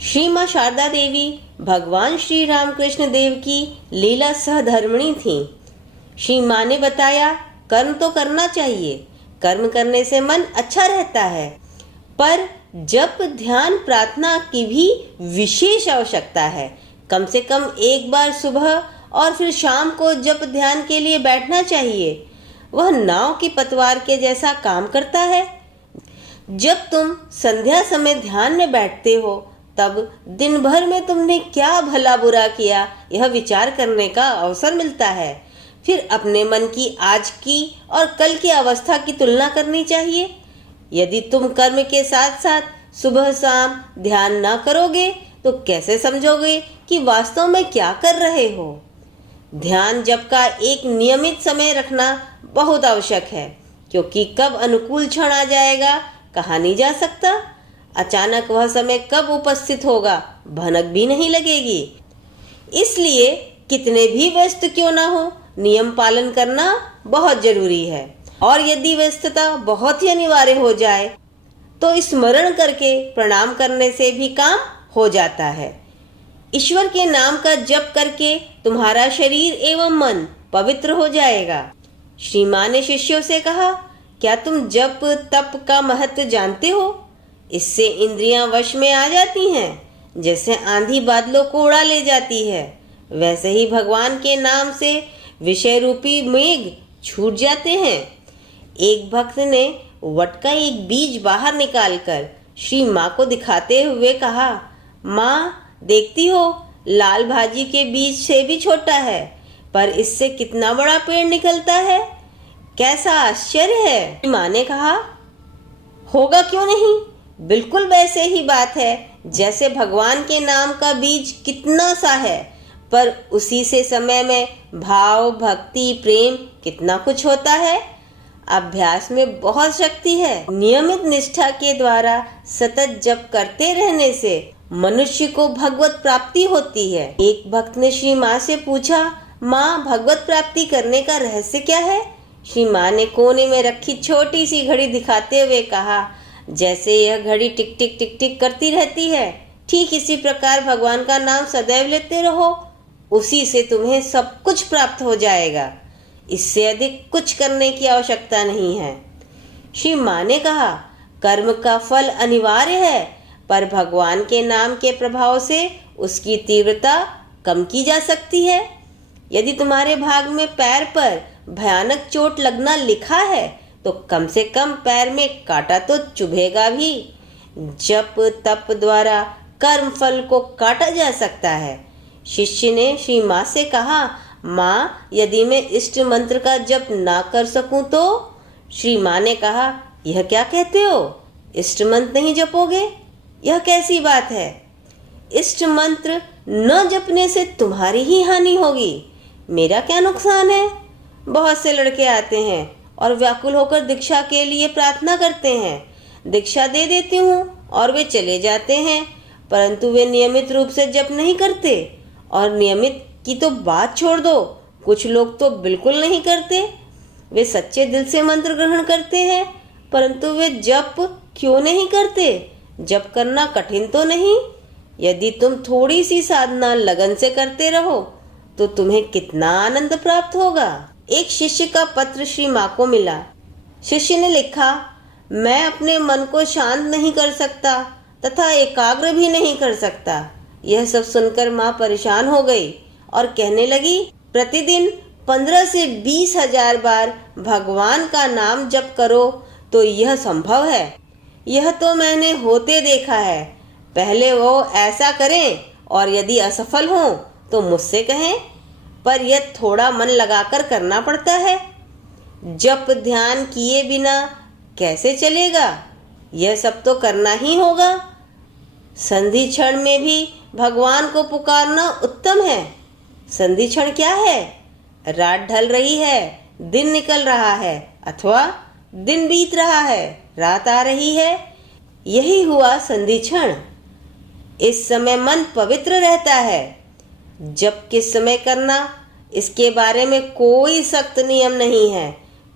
श्री माँ शारदा देवी भगवान श्री रामकृष्ण देव की लीला सहधर्मिणी थी। श्री माँ ने बताया, कर्म तो करना चाहिए, कर्म करने से मन अच्छा रहता है, पर जप ध्यान प्रार्थना की भी विशेष आवश्यकता है। कम से कम एक बार सुबह और फिर शाम को जप ध्यान के लिए बैठना चाहिए। वह नाव की पतवार के जैसा काम करता है। जब तुम संध्या समय ध्यान में बैठते हो, तब दिन भर में तुमने क्या भला बुरा किया यह विचार करने का अवसर मिलता है। फिर अपने मन की आज की और कल की अवस्था की तुलना करनी चाहिए। यदि तुम कर्म के साथ साथ सुबह शाम ध्यान न करोगे तो कैसे समझोगे कि वास्तव में क्या कर रहे हो। ध्यान जप का एक नियमित समय रखना बहुत आवश्यक है, क्योंकि कब अनुकूल क्षण आ जाएगा कहा नहीं जा सकता। अचानक वह समय कब उपस्थित होगा भनक भी नहीं लगेगी। इसलिए कितने भी व्यस्त क्यों ना हो, नियम पालन करना बहुत जरूरी है। और यदि व्यस्तता बहुत ही अनिवार्य हो जाए तो स्मरण करके प्रणाम करने से भी काम हो जाता है। ईश्वर के नाम का जप करके तुम्हारा शरीर एवं मन पवित्र हो जाएगा। श्री माँ ने शिष्यों से कहा, क्या तुम जप तप का महत्व जानते हो? इससे इंद्रियां वश में आ जाती हैं। जैसे आंधी बादलों को उड़ा ले जाती है, वैसे ही भगवान के नाम से विषय रूपी मेघ छूट जाते हैं। एक भक्त ने वट का एक बीज बाहर निकालकर श्री माँ को दिखाते हुए कहा, माँ देखती हो, लाल भाजी के बीज से भी छोटा है, पर इससे कितना बड़ा पेड़ निकलता है। कैसा आश्चर्य है। माँ ने कहा, होगा क्यों नहीं, बिल्कुल वैसे ही बात है जैसे भगवान के नाम का बीज कितना सा है, पर उसी से समय में भाव भक्ति प्रेम कितना कुछ होता है। अभ्यास में बहुत शक्ति है। नियमित निष्ठा के द्वारा सतत जप करते रहने से मनुष्य को भगवत प्राप्ति होती है। एक भक्त ने श्री माँ से पूछा, माँ भगवत प्राप्ति करने का रहस्य क्या है? श्री माँ ने कोने में रखी छोटी सी घड़ी दिखाते हुए कहा, जैसे यह घड़ी टिक टिक टिक टिक करती रहती है, ठीक इसी प्रकार भगवान का नाम सदैव लेते रहो, उसी से तुम्हें सब कुछ प्राप्त हो जाएगा। इससे अधिक कुछ करने की आवश्यकता नहीं है। श्री माँ ने कहा, कर्म का फल अनिवार्य है, पर भगवान के नाम के प्रभाव से उसकी तीव्रता कम की जा सकती है। यदि तुम्हारे भाग में पैर पर भयानक चोट लगना लिखा है, तो कम से कम पैर में कांटा तो चुभेगा भी। जप तप द्वारा कर्म फल को काटा जा सकता है। शिष्य ने श्री माँ से कहा, माँ यदि मैं इष्ट मंत्र का जप ना कर सकूं तो? श्री माँ ने कहा, यह क्या कहते हो, इष्ट मंत्र नहीं जपोगे? यह कैसी बात है? इष्ट मंत्र न जपने से तुम्हारी ही हानि होगी, मेरा क्या नुकसान है। बहुत से लड़के आते हैं और व्याकुल होकर दीक्षा के लिए प्रार्थना करते हैं। दीक्षा दे देती हूँ और वे चले जाते हैं, परंतु वे नियमित रूप से जप नहीं करते। और नियमित की तो बात छोड़ दो, कुछ लोग तो बिल्कुल नहीं करते। वे सच्चे दिल से मंत्र ग्रहण करते हैं, परंतु वे जप क्यों नहीं करते? जप करना कठिन तो नहीं। यदि तुम थोड़ी सी साधना लगन से करते रहो तो तुम्हें कितना आनंद प्राप्त होगा। एक शिष्य का पत्र श्री माँ को मिला। शिष्य ने लिखा, मैं अपने मन को शांत नहीं कर सकता तथा एकाग्र भी नहीं कर सकता। यह सब सुनकर माँ परेशान हो गई और कहने लगी, प्रतिदिन 15 से 20 हजार बार भगवान का नाम जप करो तो यह संभव है। यह तो मैंने होते देखा है। पहले वो ऐसा करें और यदि असफल हो तो मुझसे कहें, पर यह थोड़ा मन लगाकर करना पड़ता है। जप ध्यान किए बिना कैसे चलेगा? यह सब तो करना ही होगा। संधि क्षण में भी भगवान को पुकारना उत्तम है। संधि क्षण क्या है? रात ढल रही है, दिन निकल रहा है, अथवा दिन बीत रहा है, रात आ रही है, यही हुआ संधि क्षण। इस समय मन पवित्र रहता है। जप किस समय करना, इसके बारे में कोई सख्त नियम नहीं है।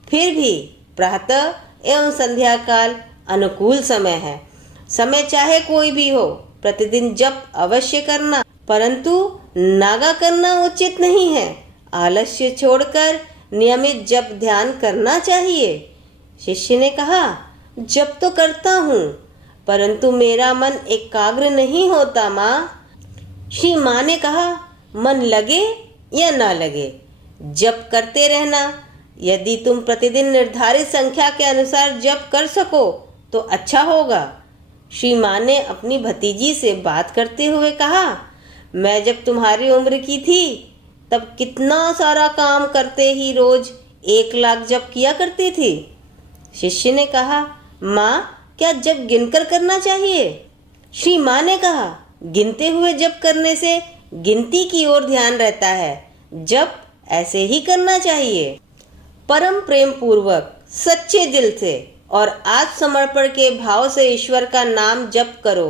फिर भी प्रातः एवं संध्या काल अनुकूल समय है। समय चाहे कोई भी हो, प्रतिदिन जप अवश्य करना, परंतु नागा करना उचित नहीं है। आलस्य छोड़कर नियमित जप ध्यान करना चाहिए। शिष्य ने कहा, जप तो करता हूँ, परंतु मेरा मन एकाग्र नहीं होता माँ। श्री माँ ने कहा, मन लगे या ना लगे, जप करते रहना। यदि तुम प्रतिदिन निर्धारित संख्या के अनुसार जप कर सको तो अच्छा होगा। श्री माँ ने अपनी भतीजी से बात करते हुए कहा, मैं जब तुम्हारी उम्र की थी तब कितना सारा काम करते ही रोज 1 लाख जप किया करती थी। शिष्य ने कहा, माँ क्या जप गिनकर करना चाहिए? श्री माँ ने कहा, गिनते हुए जप करने से गिनती की ओर ध्यान रहता है, जप ऐसे ही करना चाहिए। परम प्रेम पूर्वक सच्चे दिल से और आत्मसमर्पण के भाव से ईश्वर का नाम जप करो।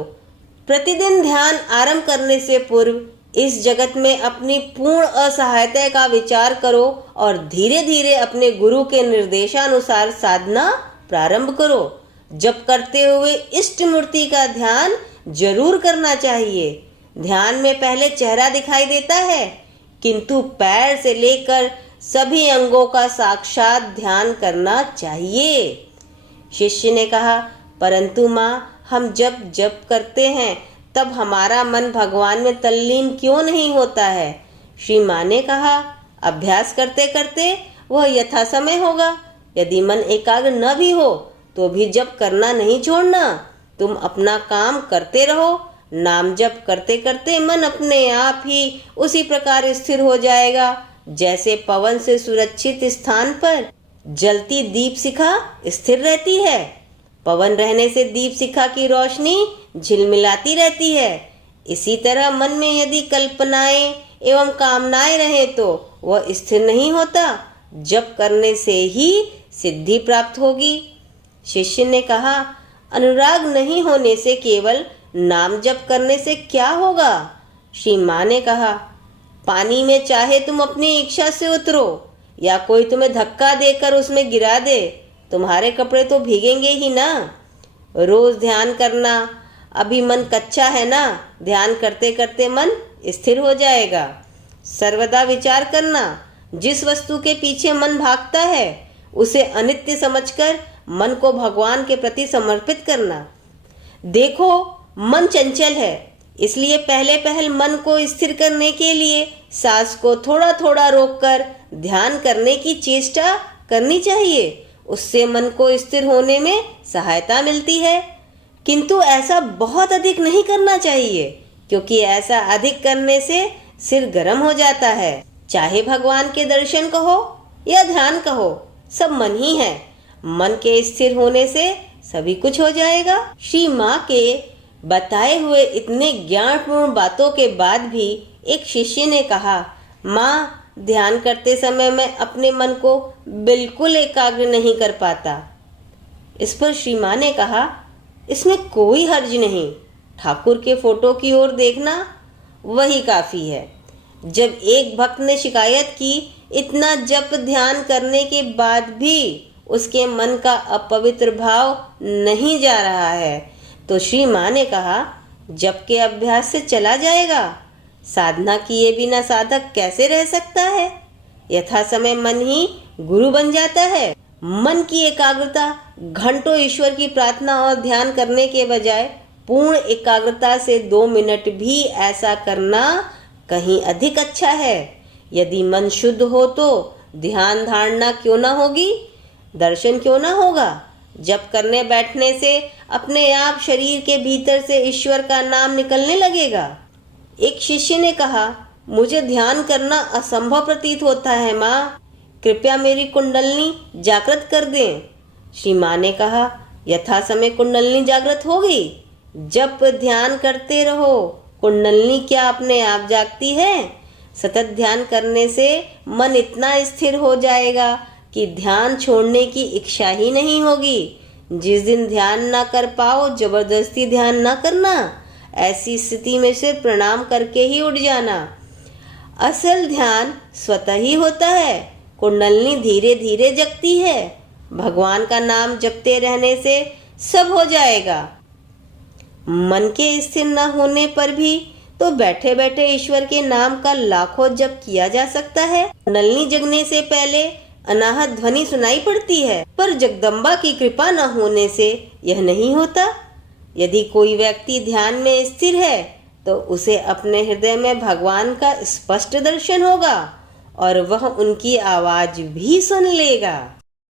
प्रतिदिन ध्यान आरंभ करने से पूर्व इस जगत में अपनी पूर्ण असहायता का विचार करो और धीरे धीरे अपने गुरु के निर्देशानुसार साधना प्रारंभ करो। जप करते हुए इष्ट मूर्ति का ध्यान जरूर करना चाहिए। ध्यान में पहले चेहरा दिखाई देता है, किंतु पैर से लेकर सभी अंगों का साक्षात ध्यान करना चाहिए। शिष्य ने कहा, परंतु माँ, हम जब जप करते हैं तब हमारा मन भगवान में तल्लीन क्यों नहीं होता है? श्री माँ ने कहा, अभ्यास करते करते वह यथा समय होगा। यदि मन एकाग्र न भी हो तो भी जप करना नहीं छोड़ना। तुम अपना काम करते रहो। नाम जप करते करते मन अपने आप ही उसी प्रकार स्थिर हो जाएगा जैसे पवन से सुरक्षित स्थान पर जलती दीप शिखा स्थिर रहती है। पवन रहने से दीप शिखा की रोशनी झिलमिलाती रहती है। इसी तरह मन में यदि कल्पनाएं एवं कामनाएं रहे तो वह स्थिर नहीं होता। जप करने से ही सिद्धि प्राप्त होगी। शिष्य ने कहा, अनुराग नहीं होने से केवल नाम जप करने से क्या होगा? श्री माँ ने कहा, पानी में चाहे तुम अपनी इच्छा से उतरो या कोई तुम्हें धक्का देकर उसमें गिरा दे, तुम्हारे कपड़े तो भीगेंगे ही ना। रोज ध्यान करना। अभी मन कच्चा है ना, ध्यान करते करते मन स्थिर हो जाएगा। सर्वदा विचार करना, जिस वस्तु के पीछे मन भागता है उसे अनित्य समझकर मन को भगवान के प्रति समर्पित करना। देखो, मन चंचल है, इसलिए पहले पहल मन को स्थिर करने के लिए सांस को थोड़ा थोड़ा रोककर ध्यान करने की चेष्टा करनी चाहिए। उससे मन को स्थिर होने में सहायता मिलती है, किंतु ऐसा बहुत अधिक नहीं करना चाहिए, क्योंकि ऐसा अधिक करने से सिर गर्म हो जाता है। चाहे भगवान के दर्शन कहो या ध्यान कहो, सब मन ही है। मन के स्थिर होने से सभी कुछ हो जाएगा। श्री माँ के बताए हुए इतने ज्ञानपूर्ण बातों के बाद भी एक शिष्य ने कहा, माँ, ध्यान करते समय मैं अपने मन को बिल्कुल एकाग्र नहीं कर पाता। इस पर श्री माँ ने कहा, इसमें कोई हर्ज नहीं, ठाकुर के फोटो की ओर देखना वही काफी है। जब एक भक्त ने शिकायत की, इतना जप ध्यान करने के बाद भी उसके मन का अपवित्र भाव नहीं जा रहा है, तो श्री माँ ने कहा, जप के अभ्यास से चला जाएगा। साधना किए बिना साधक कैसे रह सकता है? यथा समय मन ही गुरु बन जाता है। मन की एकाग्रता घंटों ईश्वर की प्रार्थना और ध्यान करने के बजाय पूर्ण एकाग्रता से 2 मिनट भी ऐसा करना कहीं अधिक अच्छा है। यदि मन शुद्ध हो तो ध्यान धारणा क्यों ना होगी, दर्शन क्यों ना होगा। जप करने बैठने से अपने आप शरीर के भीतर से ईश्वर का नाम निकलने लगेगा। एक शिष्य ने कहा, मुझे ध्यान करना असंभव प्रतीत होता है माँ, कृपया मेरी कुंडलनी जागृत कर दें। श्री माँ ने कहा, यथा समय कुंडलनी जागृत होगी। जप ध्यान करते रहो, कुंडलनी क्या अपने आप जागती है? सतत ध्यान करने से मन इतना स्थिर हो जाएगा कि ध्यान छोड़ने की इच्छा ही नहीं होगी। जिस दिन ध्यान ना कर पाओ, जबरदस्ती ध्यान ना करना। ऐसी स्थिति में सिर्फ प्रणाम करके ही उठ जाना। असल ध्यान स्वतः ही होता है। कुंडलनी धीरे धीरे जगती है। भगवान का नाम जपते रहने से सब हो जाएगा। मन के स्थिर न होने पर भी तो बैठे बैठे ईश्वर के नाम का लाखों जप किया जा सकता है। नलनी जगने से पहले अनाहत ध्वनि सुनाई पड़ती है, पर जगदम्बा की कृपा न होने से यह नहीं होता। यदि कोई व्यक्ति ध्यान में स्थिर है तो उसे अपने हृदय में भगवान का स्पष्ट दर्शन होगा और वह उनकी आवाज भी सुन लेगा।